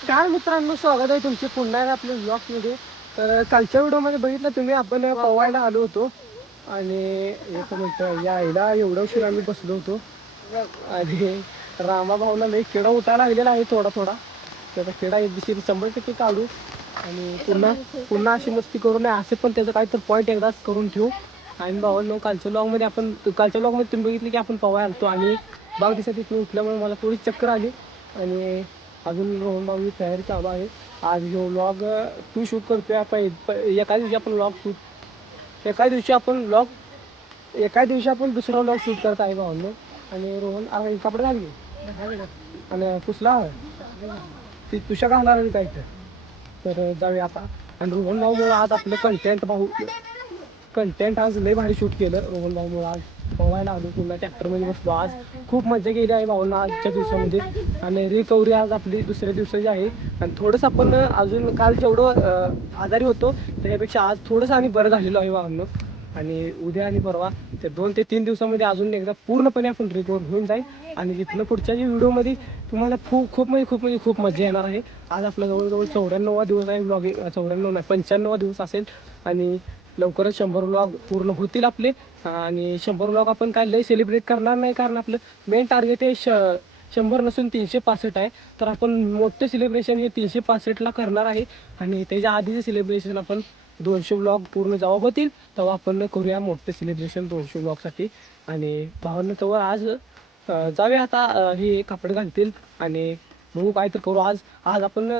काय मित्रांनो स्वागत आहे तुमचे पुन्हा एकदा आपल्या ब्लॉगमध्ये तर कालच्या व्हिडिओमध्ये बघितलं तुम्ही आपण पवायला आलो होतो. आणि एक मिनिट यायला एवढं उशीर आम्ही बसलो होतो. आणि रामाभाऊला लई किडा उठायला लागलेला आहे थोडा थोडा. त्याचा किडा एक दिवशी शंभर टक्के काढू. आणि पुन्हा पुन्हा अशी मस्ती करू नये असे पण त्याचं काहीतरी पॉईंट एकदाच करून ठेवू. आणि भावांनो कालच्या ब्लॉगमध्ये आपण कालच्या ब्लॉगमध्ये तुम्ही बघितलं की आपण पवाय आलतो. आणि बाग दिसत तिथून उठल्यामुळे मला थोडी चक्कर आली. आणि अजून रोहन भाऊ तयारी चालू आहे. आज ह्यो लॉग तू शूट करतोय आहे प- एका दिवशी आपण लॉग शूट एका दिवशी आपण लॉग एका दिवशी आपण दुसरा लॉग शूट करत आहे भावांनो. आणि रोहन अरे कपडे घाल आणि पुसला ती तुषा घालणार नाही काय तर तर जाऊया आता. आणि रोहन भाऊ आज आपलं कंटेंट भाऊ कंटेंट आज लय भारी शूट केलं रोहन भाऊमुळे आज. पवायला आलो पुन्हा ट्रॅक्टरमध्ये बसलो आज. खूप मजा केली आहे भाऊंना आजच्या दिवसामध्ये. आणि रिकव्हरी आज आपली दुसऱ्या दिवसाची आहे. आणि थोडंसं आपण अजून काल जेवढं आजारी होतो त्यापेक्षा आज थोडंसं आणि बरं झालेलो आहे भाऊंनो. आणि उद्या आणि परवा ते दोन ते तीन दिवसामध्ये अजून एकदा पूर्णपणे आपण रिकवर होऊन जाईल. आणि इथनं पुढच्या जे व्हिडिओमध्ये तुम्हाला खूप खूप म्हणजे खूप म्हणजे खूप मजा येणार आहे. आज आपला जवळजवळ चौऱ्याण्णवा दिवस आहे ब्लॉगिंग चौऱ्याण्णव नाही पंच्याण्णवा दिवस असेल. आणि लवकरच शंभर व्लॉग पूर्ण होतील आपले. आणि शंभर व्लॉग आपण काय लय सेलिब्रेट करणार नाही कारण आपलं मेन टार्गेट हे श शंभर नसून तीनशे पासष्ट आहे. तर आपण मोठं सेलिब्रेशन हे तीनशे पासष्टला करणार आहे. आणि त्याच्या आधीचे सेलिब्रेशन आपण दोनशे ब्लॉग पूर्ण जेव्हा होतील तेव्हा आपण करूया मोठं सेलिब्रेशन दोनशे ब्लॉगसाठी आणि भावांना तेव्हा आज जाऊया आता हे कपडे घालतील. आणि बघू काय तर करू. आज आज आपण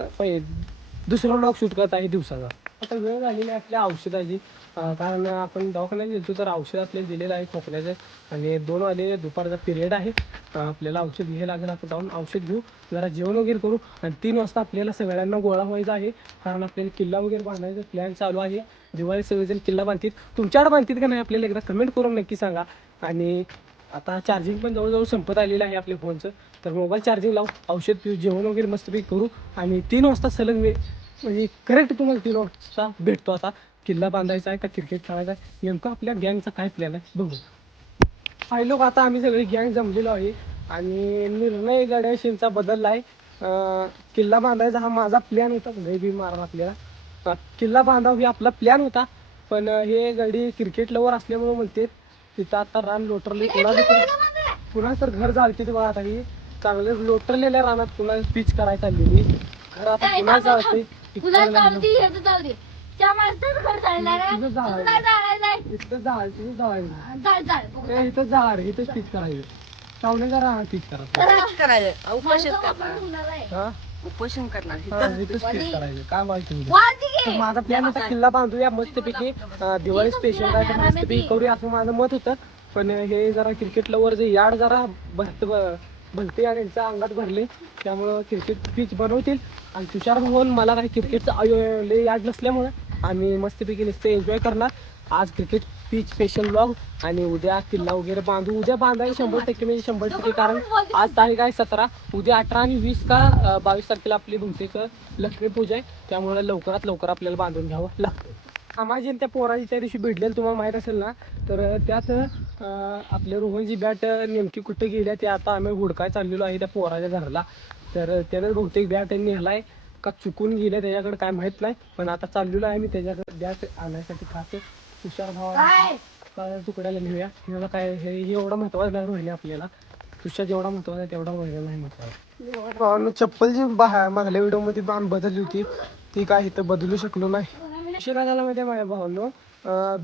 दुसरा ब्लॉग शूट करत आहे दिवसाचा. आता वेळ झालेली आहे आपल्या औषधाची. कारण आपण दवाखान्यात येतो तर औषध आपल्याला दिलेलं आहे खोकल्याचं आणि दोन वाजे दुपारचा पिरियड आहे. आपल्याला औषध घ्यायला लागेल. आपण जाऊन औषध घेऊ. जरा जेवण वगैरे करू. आणि तीन वाजता आपल्याला सगळ्यांना गोळा व्हायचा आहे. कारण आपल्याला किल्ला वगैरे बांधायचा प्लॅन चालू आहे. दिवाळी सगळेजण किल्ला बांधतील. तुमच्याकडे बांधतील का नाही आपल्याला एकदा कमेंट करून नक्की सांगा. आणि आता चार्जिंग पण जवळजवळ संपत आलेलं आहे आपल्या फोनचं तर मोबाईल चार्जिंग लावू औषध पिऊ जेवण वगैरे मस्तपैकी करू. आणि तीन वाजता सलग मी म्हणजे करेक्ट तुम्हाला तीन वाजता भेटतो आता किल्ला बांधायचा आहे का क्रिकेट खेळायचा आहे? नेमकं आपल्या गँगचा काय प्लॅन आहे? बघू. काही लोक आता आम्ही सगळी गँग जमलेलो आहे. आणि निर्णय गणेशींचा बदलला आहे. किल्ला बांधायचा हा माझा प्लॅन होता. लय बी मारा आपल्याला. किल्ला बांधाव ही आपला प्लॅन होता. पण हे गडी क्रिकेट लवर असल्यामुळे म्हणते तिथं आता रान लोटरले कोणाला पुन्हा तर घर जाळते ते बघा आता ही. चांगलं लोटरलेल्या रानात पुन्हा पीच करायला चाललेली. घर आता पुन्हा जाळते तुला चालती हे तर चालते. त्या माणसाचं घर चालणार आहे. तुझं झाड. तुला जायचं आहे. इथं जाळ तिथं जाळायचं चाल, चाल. ए, इथं झाड इथंच पीच करायचं. पाहुण्याचा राहणार पीच करायचं. उपोषण करायचं उपोषण माणसं करणार. वापरून होणार आहे. हा? उपोषण करणार. हा, इथंच पीच करायचं. काय माहिती. तर माझा प्लॅन होता किल्ला बांधूया मस्तपैकी. अं, दिवाळी स्पेशल काय तर मस्तपैकी करूया असं माझं मत होतं. पण हे जरा क्रिकेट लवर जे याड जरा भरत भलते आणि यांच्या अंगात भरले. त्यामुळं क्रिकेट पिच बनवतील. आणि तुषार भवन मला काही क्रिकेटचं आयो- लय याद नसल्यामुळं आम्ही मस्तपैकी नुसतं एन्जॉय करणार. आज क्रिकेट पिच स्पेशल ब्लॉग आणि उद्या किल्ला वगैरे बांधू. उद्या बांधायला शंभर टक्के म्हणजे शंभर टक्के कारण आज तारीख आहे सतरा. उद्या अठरा आणि वीस का बावीस तारखेला आपली बहुतेक लक्ष्मी पूजा आहे. त्यामुळे लवकरात लवकर आपल्याला बांधून घ्यावं लागतं. आम्हाला त्या पोराची त्या दिवशी भेटलेलं तुम्हाला माहीत असेल ना तर त्यात अं, आपल्या रोहनची बॅट नेमकी कुठं गेल्या ते आता आम्ही हुडकाय चाललेलो आहे त्या पोराच्या घरला. तर त्यानं बहुतेक बॅट नेलाय का चुकून गेल्या त्याच्याकडे काय माहीत नाही पण आता चाललेलो आहे मी त्याच्याकडे बॅट आणायसाठी खास तुषार भावा काय? काय तुकड्याला नेऊया. ह्याला काय हे हे एवढं महत्वाचं नाही रोहिणी आपल्याला. तुषार जेवढा महत्त्वाचा आहे तेवढा रोहिणी नाही महत्त्वाचा भावांनो चप्पल जी बा मागल्या व्हिडिओमध्ये बाण बदलली होती. ती काय इथं बदलू शकलो नाही. विषय झाला माहिती आहे माझ्या भावांनो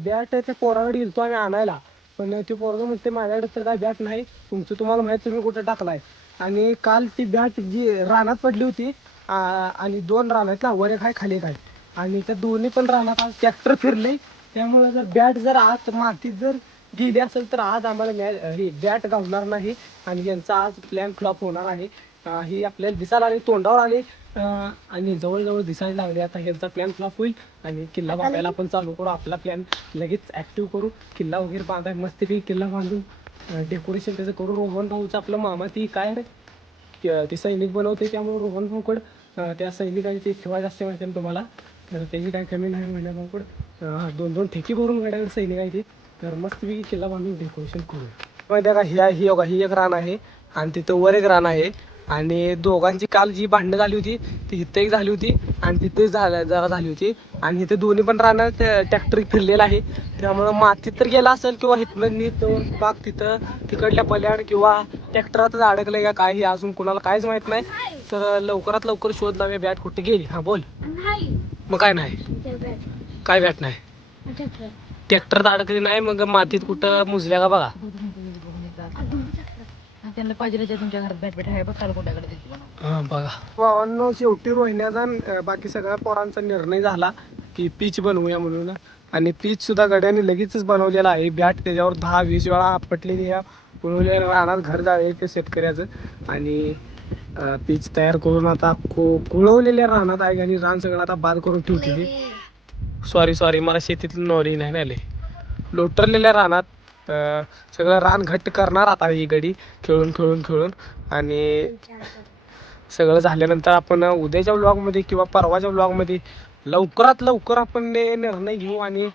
बॅट त्या पोराकडे गेलतो आम्ही आणायला. पण ते पोरगं म्हणते माझ्याकडे तर काय बॅट नाही. तुमचं तुम्हाला माहीत तुम्ही कुठं टाकलाय? आणि काल ती बॅट जी रानात पडली होती आणि दोन रानात ना वर एक आहे खाली एक आहे. आणि त्या दोन्ही पण रानात आज ट्रॅक्टर फिरले. त्यामुळे जर बॅट जर आज मातीत जर गेली असेल तर आज आम्हाला मॅच हे बॅट गावणार नाही आणि यांचा आज प्लॅन फ्लॉप होणार आहे. अं, ही आपल्याला दिसायला आली तोंडावर आले अं, आणि जवळजवळ दिसायला लागले. आता ह्यांचा प्लॅन फ्लॉप होईल आणि किल्ला बांधायला आपण चालू करू. आपला प्लॅन लगेच ऍक्टिव्ह करू. किल्ला वगैरे बांधाय मस्तपैकी किल्ला बांधून डेकोरेशन त्याचं करू. रोहन भाऊचं आपलं मामा ती काय रे ते ते सैनिक बनवते त्यामुळे रोहन भाऊकड अं, त्या सैनिकांची ठेवायची असते माहिती आहे ना तुम्हाला. तर त्याची काही कमी नाही म्हणल्या भाऊकड. दोन दोन ठेकी भरून आहे ती. तर मस्तपैकी किल्ला बांधून डेकोरेशन करू माहिती आहे का ही ही बघा ही एक रान आहे. आणि तिथं वर एक रान आहे. आणि दोघांची काल जी भांडणं झाली होती ती इथं एक झाली होती आणि तिथे झाल्या जरा झाली होती. आणि इथे दोन्ही पण राहणार ट्रॅक्टर फिरलेला आहे. त्यामुळं मातीत तर गेला असेल किंवा इथनं नीट पाक तिथं तिकडल्या पल्याड किंवा ट्रॅक्टरातच अडकलंय का काय हे अजून कोणाला काहीच माहीत नाही. तर लवकरात लवकर शोध लावूया बॅट कुठे गेली? हा बोल. नाही. मग काय नाही. काय बॅट नाही. ट्रॅक्टरात अडकली नाही मग मातीत कुठं मुजल्या का बघा? त्यांना पाहिजे तुमच्या घरात बॅट बॅट आहे बघ काल कोणाकडे देते म्हणून. हा बघा. भावांनो शेवटी रोहिण्याचा अं, बाकी सगळ्या पोरांचा निर्णय झाला की पीच बनवूया म्हणून. आणि पीच सुद्धा गड्याने लगेचच बनवलेला आहे. बॅट त्याच्यावर दहा वीस वेळा आपटलेली ह्या बनवलेल्या रानात घर जाळे ते शेतकऱ्याचं. आणि पीच तयार करून आता को कुळवलेल्या रानात आहे आणि रान सगळं आता बाद करून ठेवते सॉरी सॉरी मला शेतीतलं नॉलेज नाही आले लोटरलेल्या रानात सगळं रान घट्ट करणार आता ही गडी खेळून खेळून खेळून. आणि सगळं झाल्यानंतर आपण उद्याच्या ब्लॉगमध्ये किंवा परवाच्या ब्लॉगमध्ये लवकरात लवकर आपण निर्णय घेऊ आणि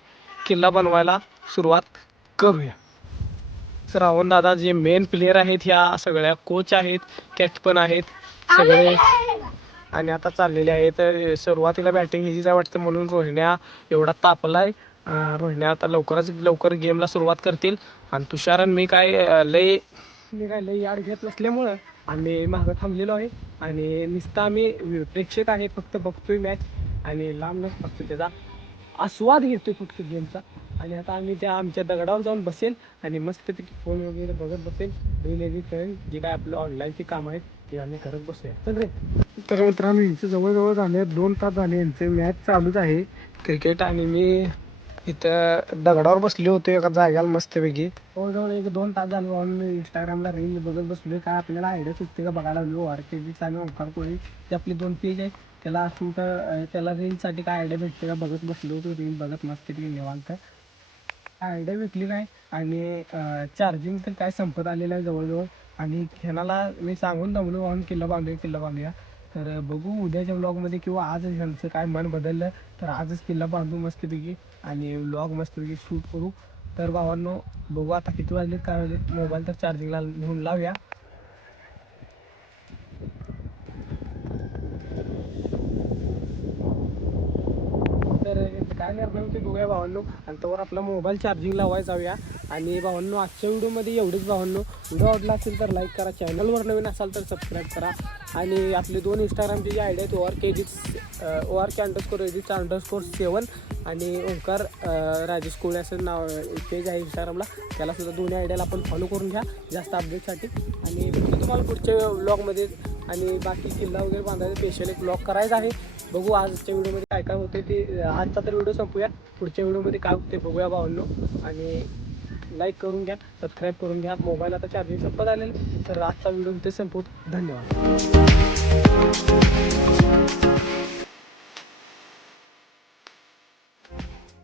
किल्ला बनवायला सुरुवात करूया. रावण दादा जे मेन प्लेयर आहेत ह्या सगळ्या कोच आहेत कॅप्टन आहेत सगळे. आणि आता चाललेले आहेत सुरुवातीला बॅटिंग घ्यायची वाटतं म्हणून रोहिण्या एवढा तापलाय. रोहिण्या आता लवकरच लवकर गेमला सुरुवात करतील. आणि तुषार आणि मी काय लय मी काय लय याड घेत नसल्यामुळं आम्ही मागं थांबलेलो आहे. आणि नुसतं आम्ही प्रेक्षक आहे फक्त बघतोय मॅच आणि लांब फक्त त्याचा आस्वाद घेतोय फक्त गेमचा. आणि आता आम्ही त्या आमच्या दगडावर जाऊन बसेल आणि मस्तपैकी फोन वगैरे बघत बसेल. रील एडिट करेल. जे काय आपलं ऑनलाईनची कामं आहेत ते आम्ही करत बसूया. तर रे. तर मित्रांनो यांचं जवळजवळ झाले दोन तास झाले यांचे मॅच चालूच आहे. क्रिकेट आणि मी इथं दगडावर बसले होते एका जाग्याला मस्तपैकी. हो, जवळजवळ एक दोन तास झालो आम्ही मी इंस्टाग्रामला रील बघत बसलोय. काय आपल्याला आयडिया सुटते का बघायला लागलो? आर के बीच आणि ओंकार कोळी ते आपली दोन पेज आहेत. त्याला असून तर त्याला रीलसाठी काय आयडिया भेटते का बघत बसलो होतो रील बघत मस्त मस्तपैकी निवांत. आयडिया भेटली नाही आणि चार्जिंग तर काय संपत आलेलं आहे जवळजवळ. आणि खेळाला मी सांगून दमलो ऑन किल्ला बांधूया किल्ला बांधूया. तर बघू उद्याच्या ब्लॉगमध्ये किंवा आजच ह्यांचं काय मन बदललं तर आजच किल्ला बांधू मस्तपैकी आणि ब्लॉग मस्तपैकी शूट करू. तर भावांनो बघू आता किती वाजले काय वाजले मोबाईल तर चार्जिंगला घेऊन लावूया तर काय निर्णय ते बघूया भावांनो. आणि तोवर आपला मोबाईल चार्जिंग लावायला जाऊया. आणि भावांनो आजच्या व्हिडिओमध्ये एवढेच भावांनो. व्हिडिओ आवडला असेल तर लाईक करा. चॅनलवर नवीन असाल तर सबस्क्राईब करा. आणि आपले दोन इंस्टाग्रामचे जे आयडिया आहेत O R K G O R K underscore edit underscore seven आणि ओंकार राजेश कोळे असं नाव पेज आहे इंस्टाग्रामला त्यालासुद्धा दोन्ही आयडियाला आपण फॉलो करून घ्या. जास्त अपडेटसाठी आणि तुम्हाला पुढच्या ब्लॉगमध्ये आणि बाकी किल्ला वगैरे बांधायचा स्पेशल एक ब्लॉग करायचा आहे. बघू आजच्या व्हिडिओमध्ये काय काय होते ते आजचा तर व्हिडिओ संपूया. पुढच्या व्हिडिओमध्ये काय होते बघूया भावांनो. आणि लाईक करून घ्या सबस्क्राईब करून घ्या. मोबाईल आता चार्जिंग संपत आलेलं तर आजचा व्हिडिओ इथे संपवतो. धन्यवाद.